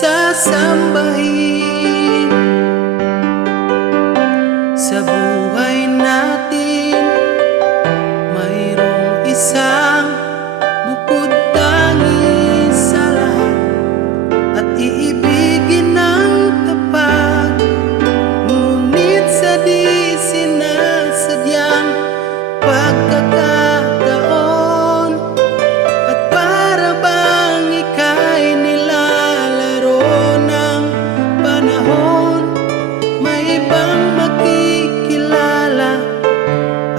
sasambahin sa buhay natin. Mayroong isang bukod tangi sa lahat at iibigin ng tapat, ngunit sa di sinasadyang pagkakataon, at para bang ika'y nilalaro ng panahon, may ibang makikilala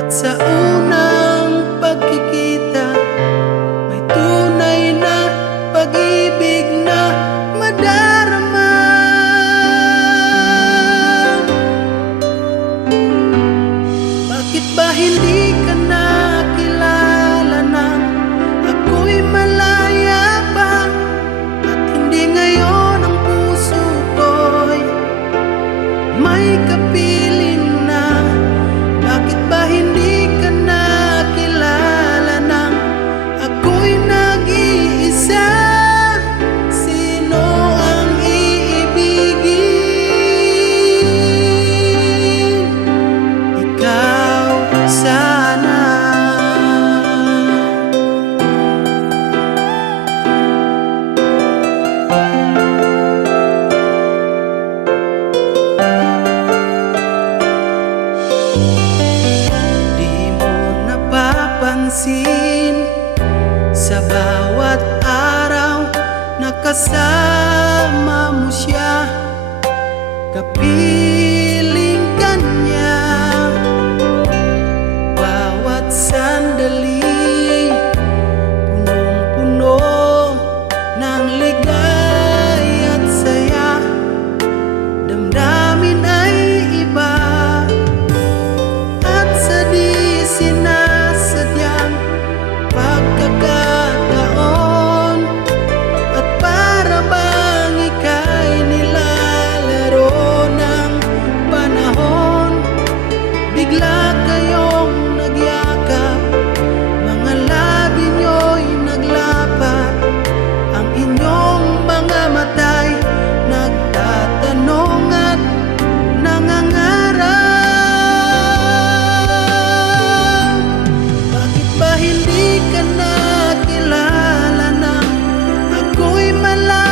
at sa unang pagkikita may tunay na pag-ibig na madarama. Bakit ba hindi ka nakilala nang ako'y malaya pa, at hindi ngayon ang puso ko'y may kapiling na? Bakit ba hindi ka nakilala nang ako'y nag-iisa? Sino ang iibigin? Ikaw sana. Di mo napapansin sa bawat araw nakasama mo siya, kapiling ka niya. Bawat sandali punong-puno ng ligaya at saya, damdamin ay iba, at sa di sinasadyang pagkakataon, at para bang ika'y nilalaro ng panahon, bigla kayong nagyakap, mga labi nyo'y naglapat, ang inyong mga mata'y nagtatanong at nangangarap. Bakit ba hindi ka nakilala nang ako'y malaya